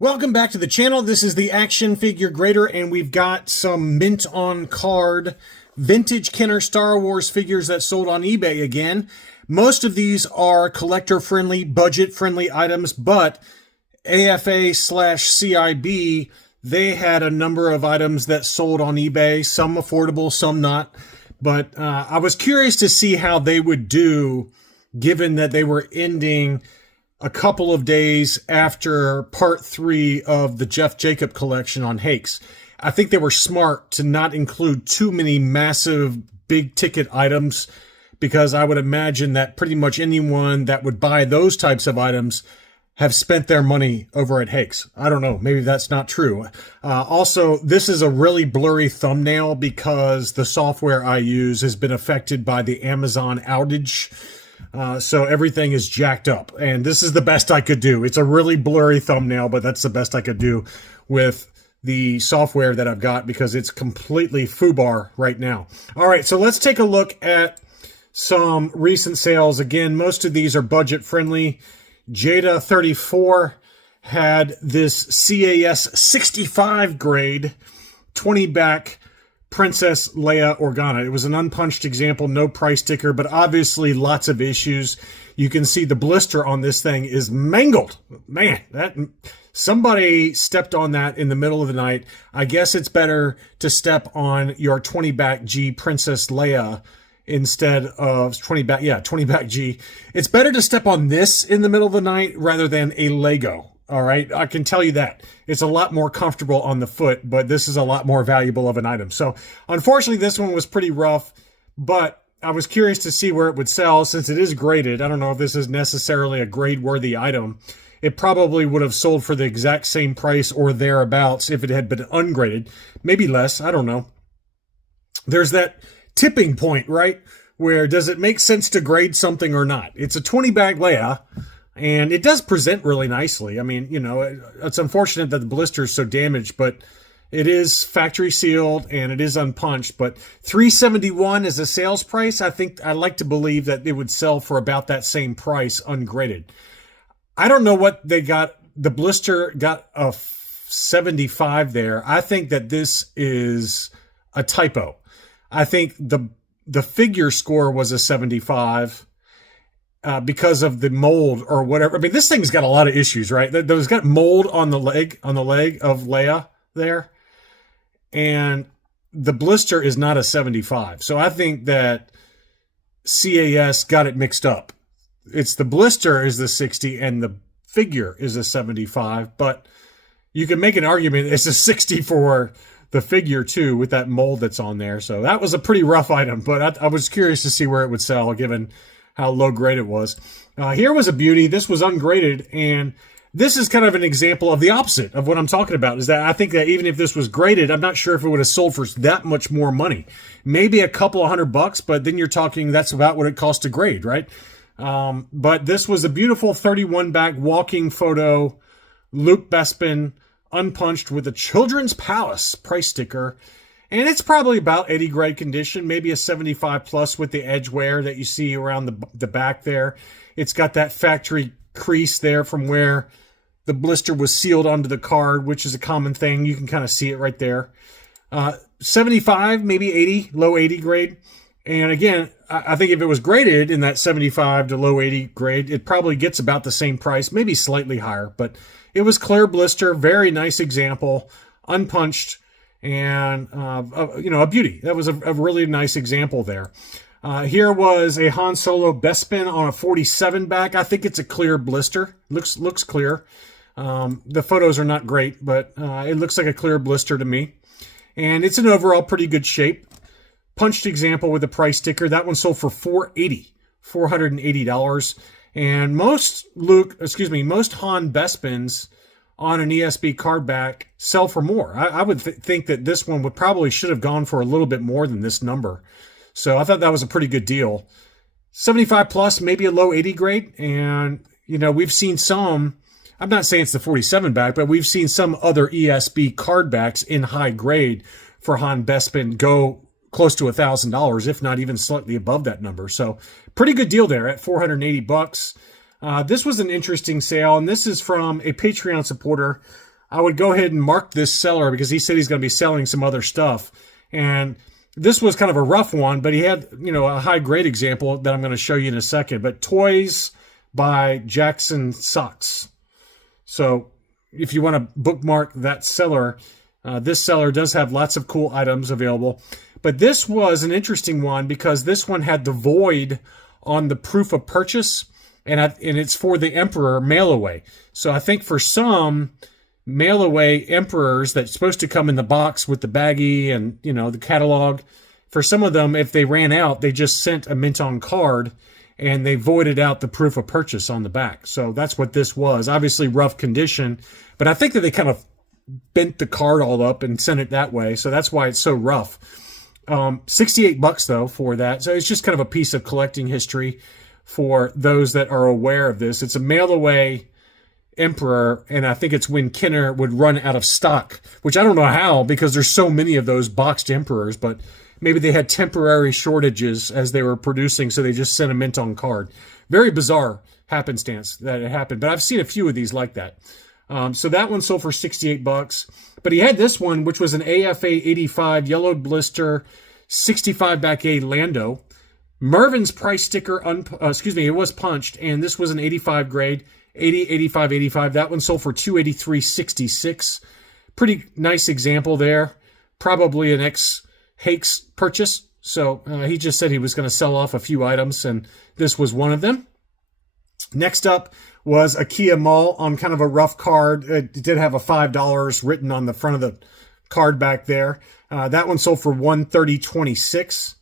Welcome back to the channel. This is the Action Figure Grader, and we've got some mint on card vintage Kenner Star Wars figures that sold on eBay again. Most of these are collector friendly, budget friendly items, but AFA/CIB, they had a number of items that sold on eBay, some affordable, some not. But I was curious to see how they would do given that they were ending a couple of days after part 3 of the Jeff Jacob collection on Hakes. I think they were smart to not include too many massive big ticket items, because I would imagine that pretty much anyone that would buy those types of items have spent their money over at Hakes. I don't know. Maybe that's not true. Also, this is a really blurry thumbnail because the software I use has been affected by the Amazon outage. So everything is jacked up, and this is the best I could do. It's a really blurry thumbnail, but that's the best I could do with the software that I've got because it's completely foobar right now. All right, so let's take a look at some recent sales. Again, most of these are budget friendly. Jada 34 had this CAS 65 grade 20 back Princess Leia Organa. It was an unpunched example, no price sticker, but obviously lots of issues. You can see the blister on this thing is mangled. Man, that somebody stepped on that in the middle of the night. I guess it's better to step on your 20 back G Princess Leia instead of 20 back G. It's better to step on this in the middle of the night rather than a Lego. All right, I can tell you that. It's a lot more comfortable on the foot, but this is a lot more valuable of an item. So unfortunately, this one was pretty rough, but I was curious to see where it would sell since it is graded. I don't know if this is necessarily a grade-worthy item. It probably would have sold for the exact same price or thereabouts if it had been ungraded. Maybe less, I don't know. There's that tipping point, right? Where does it make sense to grade something or not? It's a 20 bag Leia. And it does present really nicely. I mean, you know, it's unfortunate that the blister is so damaged, but it is factory sealed and it is unpunched. But $371 is a sales price. I think I like to believe that it would sell for about that same price ungraded. I don't know what they got. The blister got a 75 there. I think that this is a typo. I think the figure score was a 75. Because of the mold or whatever. I mean, this thing's got a lot of issues, right? There's got mold on the leg of Leia there. And the blister is not a 75. So I think that CAS got it mixed up. It's the blister is the 60 and the figure is a 75. But you can make an argument it's a 60 for the figure too with that mold that's on there. So that was a pretty rough item. But I was curious to see where it would sell given how low grade it was. Here was a beauty. This was ungraded, and this is kind of an example of the opposite of what I'm talking about, is that I think that even if this was graded, I'm not sure if it would have sold for that much more money. Maybe a couple of $100, but then you're talking that's about what it costs to grade, right? But this was a beautiful 31 back walking photo, Luke Bespin, unpunched with a Children's Palace price sticker. And it's probably about 80 grade condition, maybe a 75 plus with the edge wear that you see around the back there. It's got that factory crease there from where the blister was sealed onto the card, which is a common thing. You can kind of see it right there. 75, maybe 80, low 80 grade. And again, I think if it was graded in that 75 to low 80 grade, it probably gets about the same price, maybe slightly higher. But it was clear blister, very nice example, unpunched. And, a beauty. That was a really nice example there. Here was a Han Solo Bespin on a 47 back. I think it's a clear blister. Looks clear. The photos are not great, but it looks like a clear blister to me. And it's an overall pretty good shape. Punched example with a price sticker. That one sold for $480. And most Han Bespins on an ESB card back sell for more. I would think that this one should have gone for a little bit more than this number. So I thought that was a pretty good deal. 75 plus, maybe a low 80 grade. And, we've seen some, I'm not saying it's the 47 back, but we've seen some other ESB card backs in high grade for Han Bespin go close to $1,000, if not even slightly above that number. So pretty good deal there at $480. This was an interesting sale, and this is from a Patreon supporter. I would go ahead and mark this seller because he said he's going to be selling some other stuff. And this was kind of a rough one, but he had, a high grade example that I'm going to show you in a second. But Toys by Jackson Socks. So if you want to bookmark that seller, this seller does have lots of cool items available. But this was an interesting one because this one had the void on the proof of purchase, and it's for the Emperor mail away. So I think for some mail away Emperors that's supposed to come in the box with the baggie and, the catalog, for some of them, if they ran out, they just sent a mint on card and they voided out the proof of purchase on the back. So that's what this was. Obviously rough condition, but I think that they kind of bent the card all up and sent it that way. So that's why it's so rough. $68 though for that. So it's just kind of a piece of collecting history for those that are aware of this. It's a mail away Emperor, and I think it's when Kenner would run out of stock, which I don't know how because there's so many of those boxed Emperors, but maybe they had temporary shortages as they were producing, so they just sent a mint on card. Very bizarre happenstance that it happened, but I've seen a few of these like that. So that one sold for $68. But he had this one, which was an AFA 85 yellowed blister 65 back A Lando. Mervin's price sticker, it was punched, and this was an 85 grade, 80, 85, 85. That one sold for $283.66. Pretty nice example there. Probably an ex-Hakes purchase. So he just said he was going to sell off a few items, and this was one of them. Next up was a Kia Mall on kind of a rough card. It did have a $5 written on the front of the card back there. That one sold for $130.26.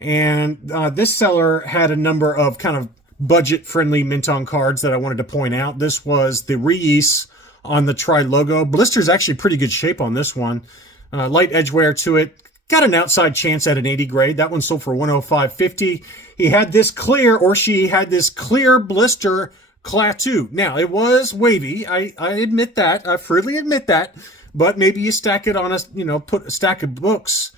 And this seller had a number of kind of budget-friendly mint-on cards that I wanted to point out. This was the Reese on the Tri logo. Blister's actually pretty good shape on this one. Light edge wear to it. Got an outside chance at an 80 grade. That one sold for $105.50. He had this clear, or she had this clear blister Klaatu. Now, it was wavy. I admit that. I freely admit that. But maybe you stack it on put a stack of books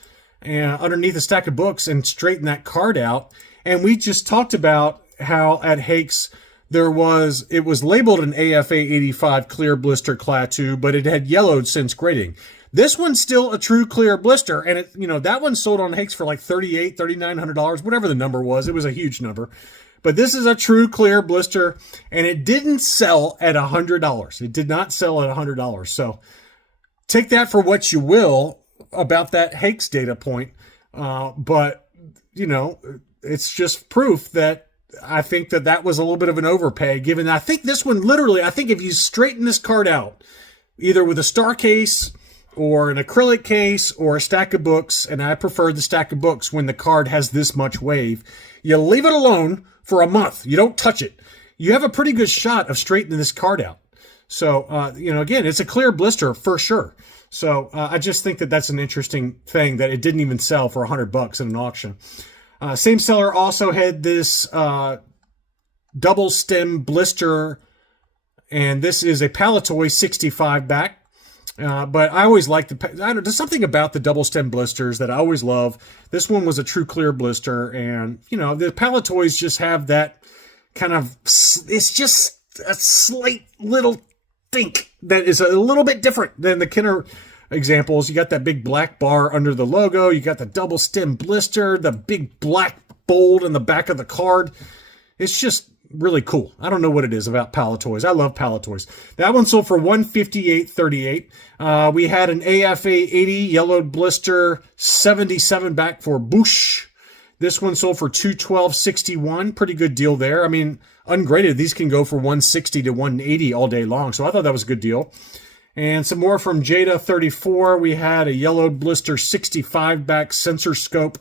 underneath a stack of books and straighten that card out. And we just talked about how at Hakes it was labeled an AFA 85 clear blister Klaatu, but it had yellowed since grading. This one's still a true clear blister, and that one sold on Hakes for like $3,800, $3,900, whatever the number was. It was a huge number. But this is a true clear blister, and it didn't sell at $100. It did not sell at $100. So take that for what you will about that Hakes data point. But, it's just proof that I think that was a little bit of an overpay, given I think this one literally, I think if you straighten this card out, either with a star case or an acrylic case or a stack of books, and I prefer the stack of books when the card has this much wave, you leave it alone for a month. You don't touch it. You have a pretty good shot of straightening this card out. So, again, it's a clear blister for sure. So I just think that that's an interesting thing that it didn't even sell for $100 in an auction. Same seller also had this double stem blister, and this is a Palatoy 65 back. But I always like there's something about the double stem blisters that I always love. This one was a true clear blister, and the Palatoys just have that kind of, it's just a slight little think that is a little bit different than the Kenner examples. You got that big black bar under the logo. You got the double stem blister, the big black bold in the back of the card. It's just really cool. I don't know what it is about Palatoys. I love Palatoys. That one sold for $158.38. We had an AFA 80 yellowed blister 77 back for Bush. This one sold for $212.61. Pretty good deal there. I mean, ungraded, these can go for $160 to $180 all day long. So I thought that was a good deal. And some more from Jada 34. We had a yellowed blister 65 back sensor scope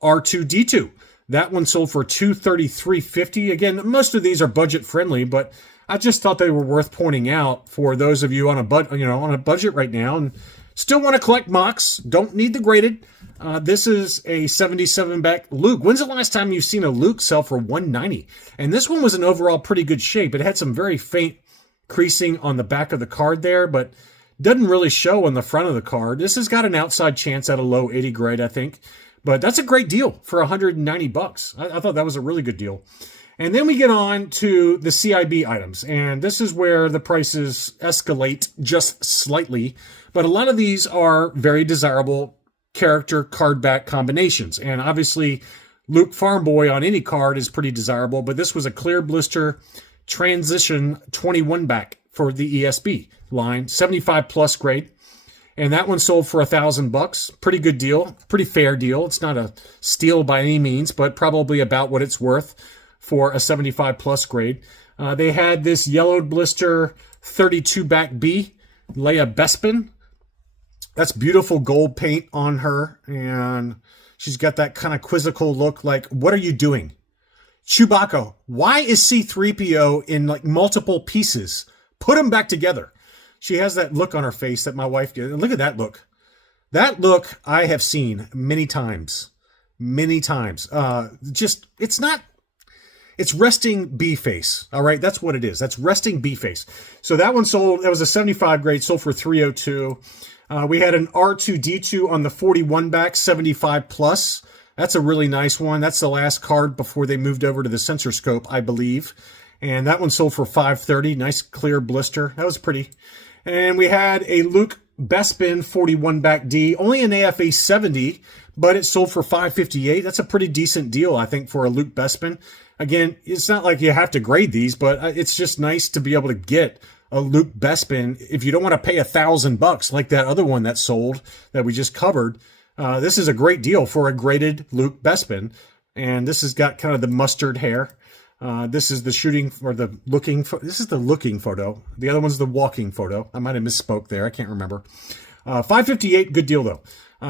R2D2. That one sold for $233.50. Again, most of these are budget friendly, but I just thought they were worth pointing out for those of you on a budget right now and still want to collect mocks. Don't need the graded. This is a 77 back Luke. When's the last time you've seen a Luke sell for $190? And this one was in overall pretty good shape. It had some very faint creasing on the back of the card there, but doesn't really show on the front of the card. This has got an outside chance at a low 80 grade, I think. But that's a great deal for $190. I thought that was a really good deal. And then we get on to the CIB items, and this is where the prices escalate just slightly, but a lot of these are very desirable character card back combinations. And obviously, Luke Farm Boy on any card is pretty desirable, but this was a clear blister transition 21 back for the ESB line, 75 plus grade. And that one sold for $1,000. Pretty good deal, pretty fair deal. It's not a steal by any means, but probably about what it's worth for a 75 plus grade. They had this yellowed blister 32 back B, Leia Bespin. That's beautiful gold paint on her, and she's got that kind of quizzical look like, what are you doing? Chewbacca, why is C-3PO in like multiple pieces? Put them back together. She has that look on her face that my wife did. Look at that look. That look I have seen many times. Many times. It's resting B face. All right, that's what it is. That's resting B face. So that one sold, that was a 75 grade, sold for $302. We had an R2-D2 on the 41 back, 75 plus. That's a really nice one. That's the last card before they moved over to the sensor scope, I believe. And that one sold for $530. Nice clear blister. That was pretty. And we had a Luke Bespin 41 back D, only an AFA 70, but it sold for $558. That's a pretty decent deal, I think, for a Luke Bespin. Again, it's not like you have to grade these, but it's just nice to be able to get a Luke Bespin if you don't want to pay $1,000 like that other one that sold that we just covered. This is a great deal for a graded Luke Bespin, and this has got kind of the mustard hair. This is the shooting or the looking. This is the looking photo. The other one's the walking photo. I might have misspoke there. I can't remember. $558, good deal though.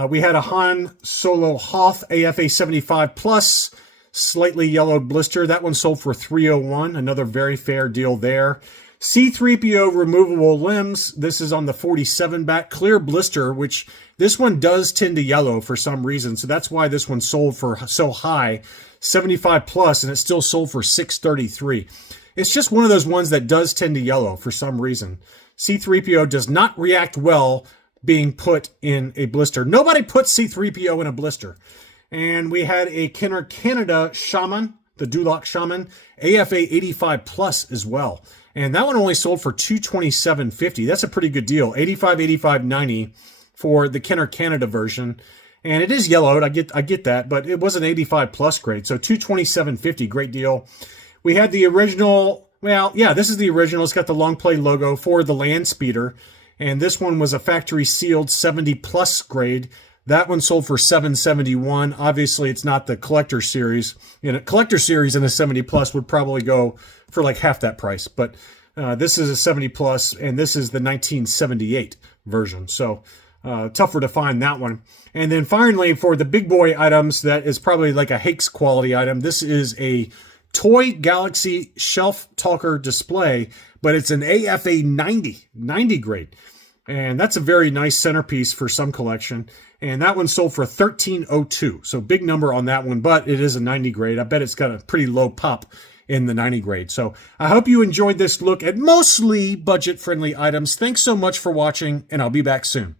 We had a Han Solo Hoth AFA 75 plus, slightly yellowed blister. That one sold for $301. Another very fair deal there. C-3PO removable limbs. This is on the 47 back, clear blister, which this one does tend to yellow for some reason. So that's why this one sold for so high, 75 plus, and it still sold for $633. It's just one of those ones that does tend to yellow for some reason. C-3PO does not react well being put in a blister. Nobody puts C-3PO in a blister. And we had a Kenner Canada Shaman, the Duloc Shaman, AFA 85 plus as well. And that one only sold for $227.50. That's a pretty good deal. 85, 85, 90 for the Kenner Canada version. And it is yellowed. I get that, but it was an 85 plus grade. So $227.50, great deal. We had the original, well, yeah, this is the original. It's got the long play logo for the Land Speeder. And this one was a factory sealed 70 plus grade. That one sold for $771. Obviously, it's not the collector series. A collector series in a 70 plus would probably go for like half that price. But this is a 70 plus, and this is the 1978 version. So tougher to find that one. And then finally, for the big boy items, that is probably like a Hakes quality item. This is a Toy Galaxy Shelf Talker display, but it's an AFA 90 grade. And that's a very nice centerpiece for some collection. And that one sold for $1302. So big number on that one, but it is a 90 grade. I bet it's got a pretty low pop in the 90 grade. So I hope you enjoyed this look at mostly budget-friendly items. Thanks so much for watching, and I'll be back soon.